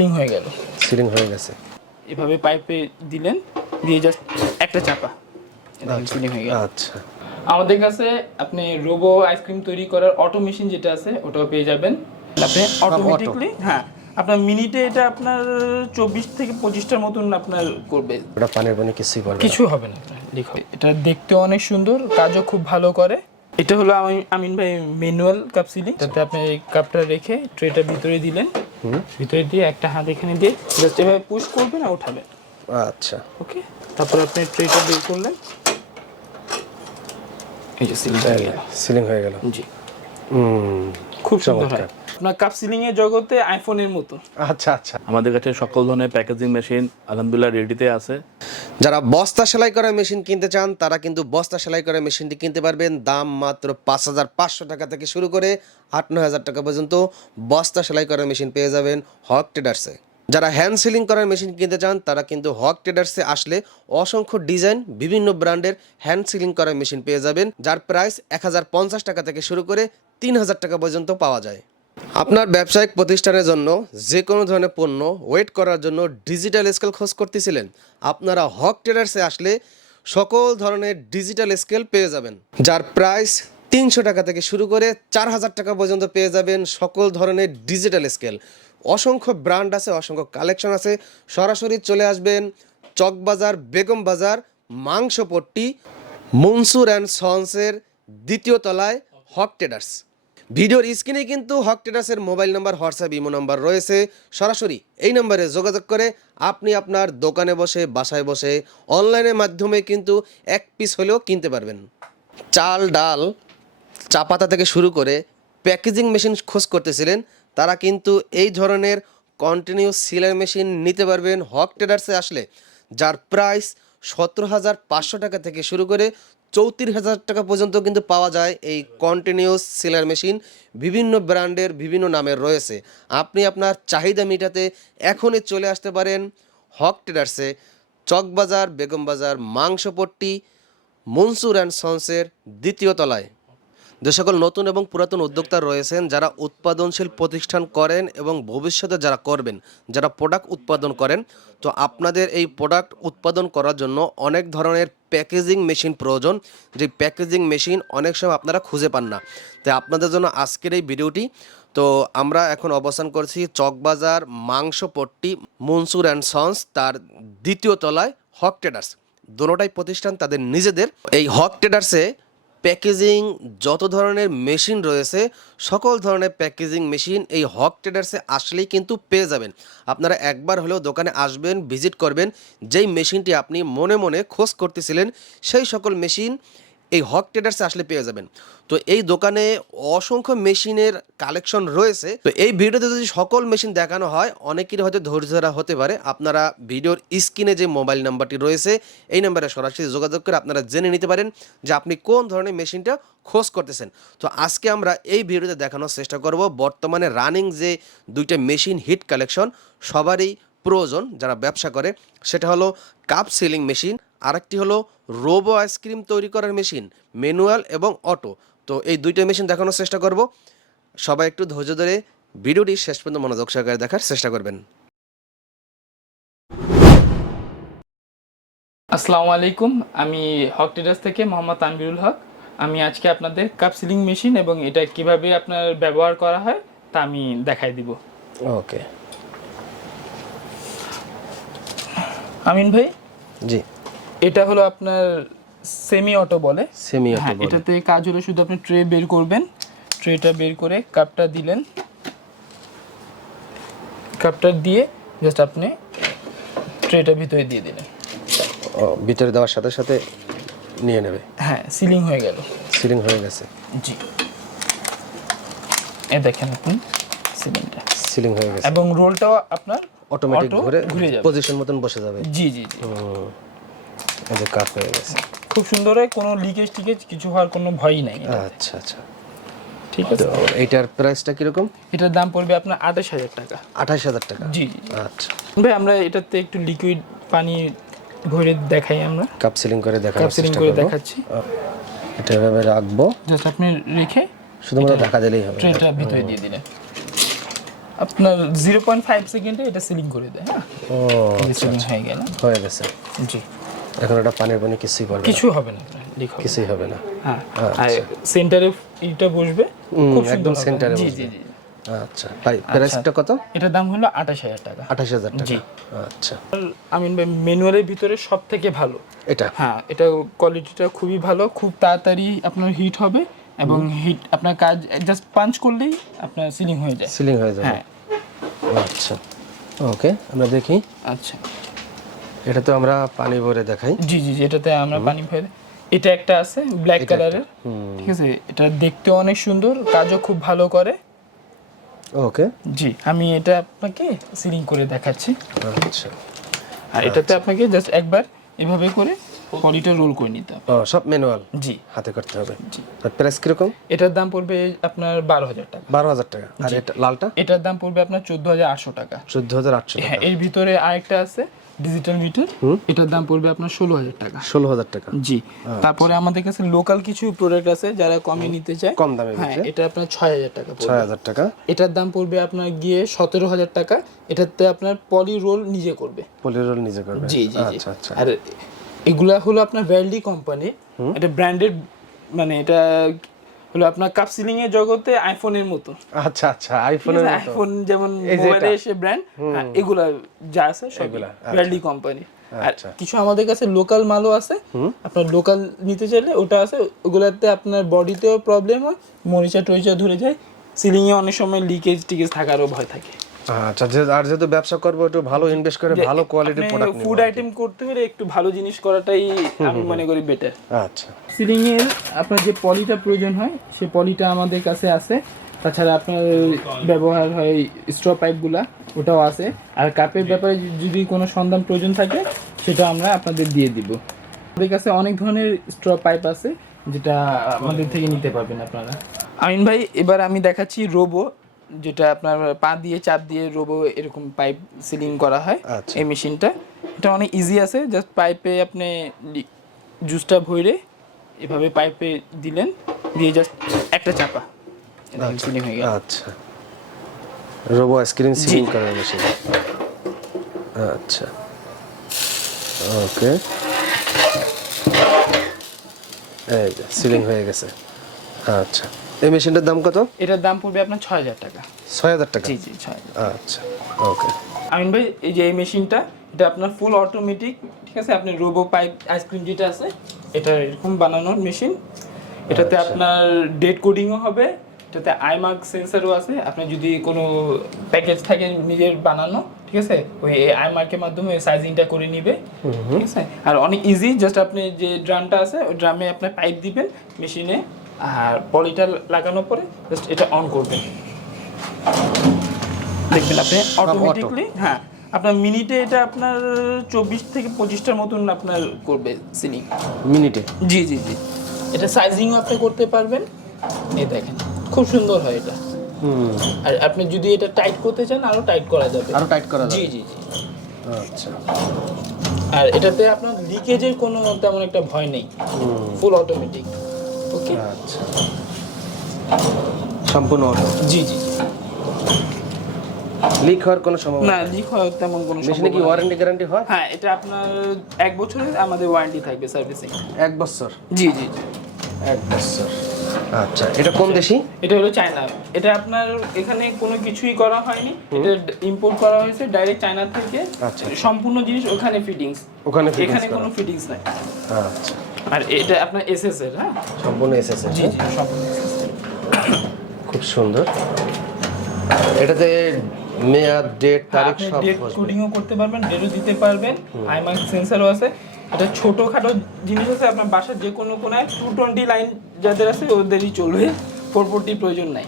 Ceiling হয়ে গেল। Ceiling হয়ে গেছে। এভাবে পাইপে দিলেন দিয়ে জাস্ট একটা চাপা। সিলিং হয়ে গেল। আচ্ছা। আমাদের কাছে আপনি রোবো আইসক্রিম তৈরি করার অটো মেশিন যেটা আছে ওটাও পেয়ে যাবেন। আপনি অটোমেটিকলি হ্যাঁ আপনার মিনিটে এটা আপনার চব্বিশ থেকে পঁচিশটার মতন আপনার করবে। ওটা পানির পানি কিছুই কিছু হবে না। এটা দেখতে অনেক সুন্দর কাজও খুব ভালো করে। এটা হলো আমি আমিন ভাই ম্যানুয়াল কাপ সিলিং। তাতে আপনি এই কাপটা রেখে ট্রেটা ভিতরে দিলেন। ভিতরে দিয়ে একটা হাত এখানে দিয়ে জাস্ট এভাবে পুশ করবেন আর উঠাবেন। আচ্ছা। ওকে তারপর আপনি ট্রেটা বের করলেন। এই যে সিলিং হয়ে গেল। সিলিং হয়ে গেল। জি। খুব সুন্দর হয়। আপনার কাপ সিলিং এর জগতে আইফোনের মতো। আচ্ছা আচ্ছা। আমাদের কাছে সকল ধরনের প্যাকেজিং মেশিন আলহামদুলিল্লাহ রেডিতে আছে। যারা বস্তা সেলাই করা মেশিন কিনতে চান তারা কিন্তু বস্তা সেলাই করা মেশিনটি কিনতে পারবেন। দাম মাত্র পাঁচ হাজার পাঁচশো টাকা থেকে শুরু করে আট নয় হাজার টাকা পর্যন্ত বস্তা সেলাই করা মেশিন পেয়ে যাবেন হক ট্রেডার্সে যারা হ্যান্ড সিলিং করার মেশিন কিনতে চান তারা কিন্তু হক ট্রেডার্সে আসলে অসংখ্য ডিজাইন বিভিন্ন ব্র্যান্ডের হ্যান্ড সিলিং করার মেশিন পেয়ে যাবেন যার প্রাইস এক হাজার পঞ্চাশ টাকা থেকে শুরু করে তিন হাজার টাকা পর্যন্ত পাওয়া যায়। আপনার ব্যবসায়িক প্রতিষ্ঠানের জন্য যে কোনো ধরনের পণ্য ওয়েট করার জন্য ডিজিটাল স্কেল খোঁজ করতেছিলেন। আপনারা হক ট্রেডার্সে আসলে সকল ধরনের ডিজিটাল স্কেল পেয়ে যাবেন, যার প্রাইস তিনশো টাকা থেকে শুরু করে চার হাজার টাকা পর্যন্ত পেয়ে যাবেন সকল ধরনের ডিজিটাল স্কেল। অসংখ্য ব্র্যান্ড আছে, অসংখ্য কালেকশন আছে, সরাসরি চলে আসবেন চকবাজার বেগম বাজার মাংসপট্টি মনসুর অ্যান্ড সন্সের দ্বিতীয় তলায় হক ট্রেডার্স। ভিডিওর স্ক্রিনে কিন্তু Haque ট্রেডার্সের mobile number, WhatsApp, imo number রয়েছে। সরাসরি এই নাম্বারে যোগাযোগ করে আপনি আপনার দোকানে বসে, বাসায় বসে অনলাইনের মাধ্যমে কিন্তু এক পিস হলেও কিনতে পারবেন। চাল, ডাল, চা পাতা থেকে শুরু করে প্যাকেজিং মেশিন খোঁজ করতেছিলেন, তারা কিন্তু এই ধরনের কন্টিনিউ সিলার মেশিন নিতে পারবেন হক ট্রেডার্সে আসলে, যার প্রাইস সতেরো হাজার পাঁচশো টাকা থেকে শুরু করে চৌত্রিশ হাজার টাকা পর্যন্ত কিন্তু পাওয়া যায় এই কন্টিনিউস সিলার মেশিন বিভিন্ন ব্র্যান্ডের বিভিন্ন নামের রয়েছে। আপনি আপনার চাহিদা মিটাতে এখনই চলে আসতে পারেন হক ট্রেডার্সে। চকবাজার, বেগমবাজার, মাংসপট্টি, মনসুর অ্যান্ড সন্সের দ্বিতীয় তলায়। যে সকল নতুন এবং পুরাতন উদ্যোক্তা রয়েছেন, যারা উৎপাদনশীল প্রতিষ্ঠান করেন এবং ভবিষ্যতে যারা করবেন, যারা প্রোডাক্ট উৎপাদন করেন, তো আপনাদের এই প্রোডাক্ট উৎপাদন করার জন্য অনেক ধরনের প্যাকেজিং মেশিন প্রয়োজন। যে প্যাকেজিং মেশিন অনেক সময় আপনারা খুঁজে পান না। তাই আপনাদের জন্য আজকের এই ভিডিওটি, তো আমরা এখন অবস্থান করছি চকবাজার মাংসপট্টি মনসুর অ্যান্ড সন্স, তার দ্বিতীয় তলায় হক ট্রেডার্স। দোনোটাই প্রতিষ্ঠান তাদের নিজেদের। এই হক ট্রেডার্সে প্যাকেজিং যত ধরনের মেশিন রয়েছে, সকল ধরনের প্যাকেজিং মেশিন এই হক ট্রেডার্সে আসলেই কিন্তু পেয়ে যাবেন। আপনারা একবার হলেও দোকানে আসবেন, ভিজিট করবেন, যেই মেশিনটি আপনি মনে মনে খোঁজ করতেছিলেন, সেই সকল মেশিন এই হক ট্রেডার্সে আসলে পেয়ে যাবেন। তো এই দোকানে অসংখ্য মেশিনের কালেকশন রয়েছে। তো এই ভিডিওতে যদি সকল মেশিন দেখানো হয়, অনেকেরই হয়তো ধৈর্য ধরা হতে পারে। আপনারা ভিডিওর স্ক্রিনে যে মোবাইল নাম্বারটি রয়েছে, এই নাম্বারে সরাসরি যোগাযোগ করে আপনারা জেনে নিতে পারেন যে আপনি কোন ধরনের মেশিনটা খোঁজ করতেছেন। তো আজকে আমরা এই ভিডিওতে দেখানোর চেষ্টা করব, বর্তমানে রানিং যে দুইটা মেশিন হিট কালেকশন, সবারই প্রয়োজন যারা ব্যবসা করে, সেটা হলো কাপ সিলিং মেশিন আরেকটি হলো রোবো আইসক্রিম তৈরি করার মেশিন ম্যানুয়াল এবং অটো। তো এই দুইটা মেশিন দেখানোর চেষ্টা করব। সবাই একটু ধৈর্য ধরে ভিডিওটি শেষ পর্যন্ত মনোযোগ সহকারে দেখার চেষ্টা করবেন। আসসালামু আলাইকুম আমি হক ট্রেডার্স থেকে মোহাম্মদ তানবিরুল হক। আমি আজকে আপনাদের কাপ সিলিং মেশিন এবং এটা কীভাবে আপনার ব্যবহার করা হয় তা আমি দেখাই দিব। ওকে। আমিন ভাই? জি। এটা হলো আপনার সেমি অটো বলে। সেমি হ্যাঁ অটো এটাতে কাজ হলো শুধু আপনি ট্রে বের করবেন। ট্রেটা বের করে কাপটা দিলেন। কাপটা দিয়ে জাস্ট আপনি ট্রেটা ভিতরে দিয়ে দিলেন। ভিতরে দেওয়ার সাথে সাথে নিয়ে নেবে। হ্যাঁ সিলিং হয়ে গেল। সিলিং হয়ে গেছে। জি। এ দেখেন আপনি সিলিংটা সিলিং হয়ে গেছে। এবং রোলটাও আপনার অটোমেটিক ঘুরে পজিশন মতন বসে যাবে। জি জি জি। এই যে কাপ হয়ে গেছে। খুব সুন্দর হয় কোনো লিকেজ টিকেজ কিছু হওয়ার কোনো ভয়ই নাই। আচ্ছা আচ্ছা। ঠিক আছে। তো এইটার প্রাইসটা কীরকম? এটার দাম পড়বে আপনার আঠাশ হাজার টাকা। আঠাশ হাজার টাকা? জি আচ্ছা। ভাই আমরা এটাতে একটু লিকুইড পানি ভরে দেখাই আমরা। কাপ সিলিং করে দেখার কাপ সিলিং করে দেখাচ্ছি। এটা এভাবে রাখব। জাস্ট আপনি রেখে শুধুমাত্র ঢাকা দিলেই হবে। ট্রেটা ভিতরে দিয়ে দিলেন। আপনার জিরো পয়েন্ট ফাইভ সেকেন্ডে এটা সিলিং করে দেয় হ্যাঁ? ও সিলিং হয়ে গেল। হয়ে গেছে। জি। এখন এটা পানির পানি কিছুই পড়বে কিছু হবে না কিছুই হবে না। হ্যাঁ সেন্টারে ইটা বসবে খুব একদম এ জি জি জি। আচ্ছা। ভাই প্রাইসটা কত? এটার দাম হলো আঠাশ হাজার টাকা। আঠাশ হাজার টাকা। জি। আচ্ছা। আমিন ভাই ম্যানুয়ালের ভিতরে সব থেকে ভালো। এটা? হ্যাঁ এটা কোয়ালিটিটা খুবই ভালো। খুব তাড়াতাড়ি আপনার হিট হবে এবং হিট আপনার কাজ জাস্ট পাঞ্চ করলেই আপনার সিলিং হয়ে যায়। সিলিং হয়ে যাবে। হ্যাঁ। আচ্ছা। ওকে আমরা দেখি। আচ্ছা। এটা তো আমরা পানি ভরে দেখাই। জি জি জি এটাতে আমরা পানি ফেলে এটা একটা আছে ব্ল্যাক কালারের ঠিক আছে? এটা দেখতে অনেক সুন্দর কাজও খুব ভালো করে। ওকে। জি আমি এটা আপনাকে সিলিং করে দেখাচ্ছি। আচ্ছা। আর এটাতে আপনাকে জাস্ট একবার এভাবে করে পলিটা রোল করে নিতে হবে। সব ম্যানুয়াল জি। হাতে করতে হবে। জি। আর প্রাইস কীরকম? এটার দাম পড়বে আপনার বারো হাজার টাকা। বারো হাজার টাকা। আর এটা লালটা? এটার দাম পড়বে আপনার চোদ্দ হাজার আটশো টাকা। চোদ্দ হাজার আটশো টাকা। হ্যাঁ এর ভিতরে আরেকটা আছে ডিজিটাল মিটার এটার দাম পড়বে আপনার ষোলো হাজার টাকা। ষোলো হাজার টাকা। জি তারপরে আমাদের কাছে লোকাল কিছু প্রোডাক্ট আছে যারা কমে নিতে চায়। কম দামে হ্যাঁ এটা আপনার ছয় হাজার টাকা পড়বে। ছয় হাজার টাকা। এটার দাম পড়বে আপনার গিয়ে সতেরো হাজার টাকা। এটাতে আপনার পলি রোল নিজে করবে। পলিরোল নিজে করবে। জি জি জি। আচ্ছা আচ্ছা। আর এগুলা হলো আপনার ভ্যালডি কোম্পানি এটা ব্র্যান্ডেড মানে এটা হলো আপনার কাপ সিলিং এর জগতে আইফোনের মতো। আচ্ছা আচ্ছা আইফোনের মতো। আইফোন যেমন মোবাইল এসে ব্র্যান্ড এগুলা যা আছে সব এগুলা, আচ্ছা। কোম্পানি আর আচ্ছা। কিছু আমাদের কাছে লোকাল মালও আছে। আপনার লোকাল নিতে চাইলে ওটা আছে ওগুলাতে আপনার বডিতেও প্রবলেম হয় মরিচা টরিচা ধরে যায় সিলিং এ অনেক সময় লিকেজ টিকেজ থাকারও ভয় থাকে। আচ্ছা যে- আর যেহেতু ব্যবসা করব একটু ভালো ইনভেস্ট করে ভালো কোয়ালিটির প্রোডাক্ট ফুড আইটেম করতে হলে একটু ভালো জিনিস করাটাই আমি মনে করি বেটার আচ্ছা। সিলিং এর আপনার যে পলিটা প্রয়োজন হয় সেই পলিটা আমাদের কাছে আছে। তাছাড়া আপনার ব্যবহার হয় স্ট্র পাইপগুলা ওটাও আছে। আর কাপের ব্যাপারে যদি কোনো সন্ধান প্রয়োজন থাকে সেটা আমরা আপনাদের দিয়ে দিব। আমাদের কাছে অনেক ধরনের স্ট্র পাইপ আছে যেটা আমাদের থেকে নিতে পারবেন আপনারা। আমিন ভাই এবার আমি দেখাচ্ছি রোবো যেটা আপনার পা দিয়ে চাপ দিয়ে রোবো এরকম পাইপ সিলিং করা হয় আচ্ছা। এই মেশিনটা। এটা অনেক ইজি আছে জাস্ট পাইপে আপনি জুসটা ভরে এভাবে পাইপে দিলেন দিয়ে জাস্ট একটা চাপা। সিলিং হয়ে গেল। আচ্ছা। রোবো স্ক্রিন সিলিং করার মেশিন আচ্ছা। ওকে এই সিলিং হয়ে গেছে। আচ্ছা। এই মেশিনটার দাম কত? এটার দাম পড়বে আপনার ছয় হাজার টাকা। ছয় হাজার টাকা? জি জি ছয় হাজার আচ্ছা ওকে। আমিন ভাই এই যে এই মেশিনটা এটা আপনার ফুল অটোমেটিক ঠিক আছে? আপনি রোবো পাইপ আইসক্রিম যেটা আছে এটা এরকম বানানোর মেশিন। এটাতে আপনার ডেট কোডিংও হবে এটাতে আইমার্ক সেন্সারও আছে। আপনি যদি কোনো প্যাকেজ থাকে নিজের বানানো ঠিক আছে? ওই আইমার্কের মাধ্যমে সাইজিংটা করে নিবে ঠিক আছে? আর অনেক ইজি জাস্ট আপনি যে ড্রামটা আছে ওই ড্রামে আপনার পাইপ দিবেন মেশিনে আর পলিটা লাগানোর পরে জাস্ট এটা অন করবেন। দেখবেন আপনি অটোমেটিকলি হ্যাঁ আপনার মিনিটে এটা আপনার চব্বিশ থেকে পঁচিশটার মতন আপনার করবে সিলিং। মিনিটে? জি জি জি। এটা সাইজিংও আপনি করতে পারবেন। এই দেখেন খুব সুন্দর হয় এটা। হুম। আর আপনি যদি এটা টাইট করতে চান আরও টাইট করা যাবে। আরও টাইট করা যাবে। জি জি। জি আচ্ছা। আর এটাতে আপনার লিকেজের কোনো তেমন একটা ভয় নেই। Full automatic okay. আচ্ছা। সম্পূর্ণ অটো? জি জি। জি। লিক হওয়ার কোনো সম্ভাবনা না লিক হওয়ার তেমন কোনো মেশিনে কি ওয়ারেন্টি গ্যারান্টি হয়? হ্যাঁ এটা আপনার এক বছরের আমাদের ওয়ারেন্টি থাকবে সার্ভিসিং। এক বছর? জি জি জি। এক বছর। আচ্ছা এটা কোন দেশি? এটা হলো চায়না। এটা আপনার এখানে কোনো কিছুই করা হয়নি। এটা ইম্পোর্ট করা হয়েছে ডাইরেক্ট চায়না থেকে। আচ্ছা। সম্পূর্ণ জিনিস ওখানে ফিটিংস ওখানে এখানে কোনো ফিটিংস নাই। আচ্ছা। আর এটা আপনার এসএস এর হ্যাঁ? সম্পূর্ণ এসেছে জি জি সম্পূর্ণ খুব সুন্দর। এটাতে মেয়াদ ডেট হ্যাঁ, তারিখ সব ডেট কোডিংও করতে পারবেন ডেটও দিতে পারবেন আইমার্ক সেন্সারও আছে। এটা ছোটখাটো জিনিস আছে আপনার বাসার যে কোনো কোনায় টু টোয়েন্টি লাইন যাদের আছে ওদেরই চলবে। ফোর ফোরটি প্রয়োজন নাই।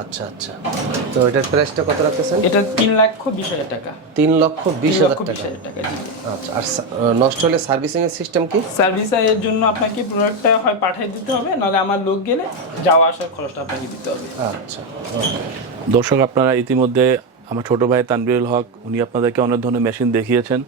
আচ্ছা আচ্ছা। তো এটার প্রাইসটা কত রাখতেছেন? এটা তিন লক্ষ বিশ হাজার টাকা। তিন লক্ষ বিশ হাজার বিশ টাকা। হাজার টাকা আচ্ছা আর নষ্ট হলে সার্ভিসিং এর সিস্টেম কি? সার্ভিসের জন্য আপনাকে প্রোডাক্টটা হয় পাঠিয়ে দিতে হবে নাহলে আমার লোক গেলে যাওয়া আসার খরচটা আপনাকে দিতে হবে। আচ্ছা দর্শক আপনারা ইতিমধ্যে আমার ছোট ভাই তানবিরুল হক উনি আপনাদেরকে অনেক ধরনের মেশিন দেখিয়েছেন।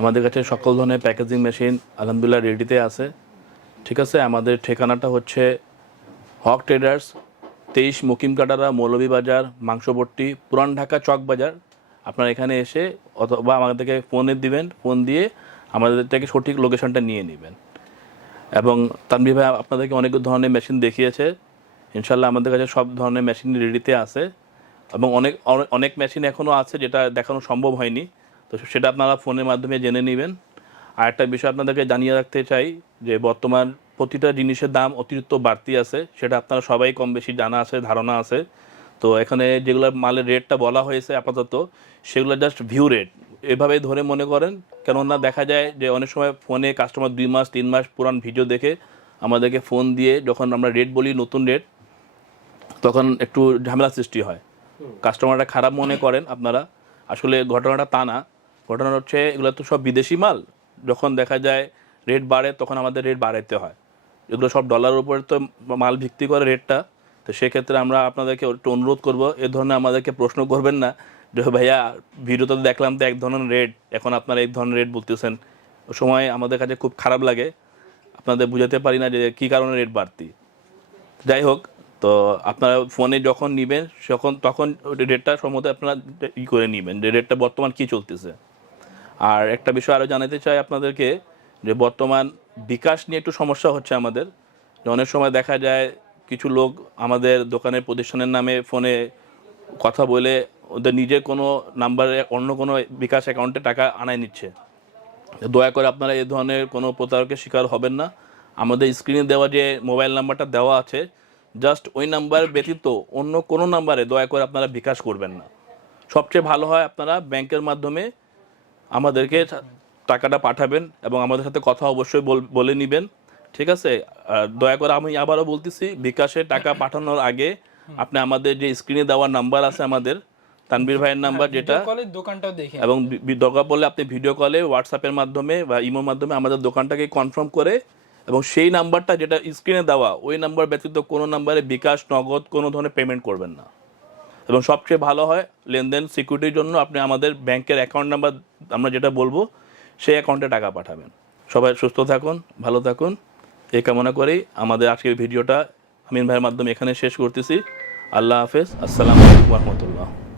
আমাদের কাছে সকল ধরনের প্যাকেজিং মেশিন আলহামদুলিল্লাহ রেডিতে আছে। ঠিক আছে আমাদের ঠিকানাটা হচ্ছে হক ট্রেডার্স তেইশ মুকিম কাটারা মৌলভীবাজার মাংসপট্টি পুরান ঢাকা চক বাজার। আপনারা এখানে এসে অথবা আমাদেরকে ফোনে দিবেন ফোন দিয়ে আমাদের থেকে সঠিক লোকেশনটা নিয়ে নেবেন। এবং তানভীর ভাই, আপনাদেরকে অনেক ধরনের মেশিন দেখিয়েছে। ইনশাল্লাহ আমাদের কাছে সব ধরনের মেশিন রেডিতে আছে। এবং অনেক- অনেক মেশিন এখনও আছে যেটা দেখানো সম্ভব হয়নি। তো সেটা আপনারা ফোনের মাধ্যমে জেনে নেবেন। আর একটা বিষয় আপনাদেরকে জানিয়ে রাখতে চাই যে বর্তমান প্রতিটা জিনিসের দাম অতিরিক্ত বাড়তি আছে, সেটা আপনারা সবাই কম বেশি জানা আছে, ধারণা আছে। তো এখানে যেগুলো মালের রেটটা বলা হয়েছে আপাতত, সেগুলো জাস্ট ভিউ রেট এভাবেই ধরে মনে করেন, কেননা দেখা যায় যে অনেক সময় ফোনে কাস্টমার দুই মাস, তিন মাস পুরান ভিডিও দেখে আমাদেরকে ফোন দিয়ে যখন আমরা রেট বলি নতুন রেট তখন একটু ঝামেলা সৃষ্টি হয়। কাস্টমারটা খারাপ মনে করেন আপনারা। আসলে ঘটনাটা তা না। ঘটনা হচ্ছে এগুলো তো সব বিদেশি মাল। যখন দেখা যায় রেট বাড়ে, তখন আমাদের রেট বাড়াইতে হয়। এগুলো সব ডলার উপরে তো মাল ভিত্তি করে রেটটা তো সেক্ষেত্রে আমরা আপনাদেরকে একটু অনুরোধ করব, এ ধরনের আমাদেরকে প্রশ্ন করবেন না যে, ভাইয়া, ভিডিওতে দেখলাম তো এক ধরনের রেট এখন আপনারা এক ধরনের রেট বলতেছেন। সময় আমাদের কাছে খুব খারাপ লাগে। আপনাদের বুঝাতে পারি না যে, কী কারণে রেট বাড়তি। যাই হোক, তো আপনারা ফোনে যখন নেবেন যখন তখন রেটটা সম্বন্ধে আপনারা ই করে নেবেন যে রেটটা বর্তমান কী চলতেছে। আর একটা বিষয় আরও জানাতে চাই আপনাদেরকে, যে বর্তমান বিকাশ নিয়ে একটু সমস্যা হচ্ছে আমাদের। অনেক সময় দেখা যায় কিছু লোক আমাদের দোকানের প্রতিষ্ঠানের নামে ফোনে কথা বলে ওদের নিজের কোনো নাম্বারে অন্য কোনো বিকাশ অ্যাকাউন্টে টাকা আনায় নিচ্ছে। দয়া করে আপনারা এ ধরনের কোনো প্রতারকের শিকার হবেন না। আমাদের স্ক্রিনে দেওয়া যে মোবাইল নাম্বারটা দেওয়া আছে জাস্ট ওই নাম্বার ব্যতীত অন্য কোনো নাম্বারে দয়া করে আপনারা বিকাশ করবেন না। সবচেয়ে ভালো হয় আপনারা ব্যাংকের মাধ্যমে আমাদেরকে টাকাটা পাঠাবেন এবং আমাদের সাথে কথা অবশ্যই বলে নেবেন ঠিক আছে? দয়া করে আমি আবারও বলতেছি বিকাশে টাকা পাঠানোর আগে আপনি আমাদের যে স্ক্রিনে দেওয়া নাম্বার আছে আমাদের তানবীর ভাইয়ের নাম্বার যেটা কলের দোকানটাও দেখে এবং দরকার পড়লে আপনি ভিডিও কলে হোয়াটসঅ্যাপের মাধ্যমে বা ইমোর মাধ্যমে আমাদের দোকানটাকে কনফার্ম করে এবং সেই নাম্বারটা যেটা স্ক্রিনে দেওয়া ওই নাম্বার ব্যতীত কোনো নাম্বারে বিকাশ নগদ কোনো ধরনের পেমেন্ট করবেন না। এবং সবচেয়ে ভালো হয় লেনদেন সিকিউরিটির জন্য আপনি আমাদের ব্যাংকের অ্যাকাউন্ট নাম্বার আমরা যেটা বলব, সেই অ্যাকাউন্টে টাকা পাঠাবেন। সবাই সুস্থ থাকুন, ভালো থাকুন। এই কামনা করেই আমাদের আজকের ভিডিওটা আমিন ভাইয়ের মাধ্যমে এখানে শেষ করতেছি। আল্লাহ হাফেজ। আসসালামু আলাইকুম রহমতুল্লাহ।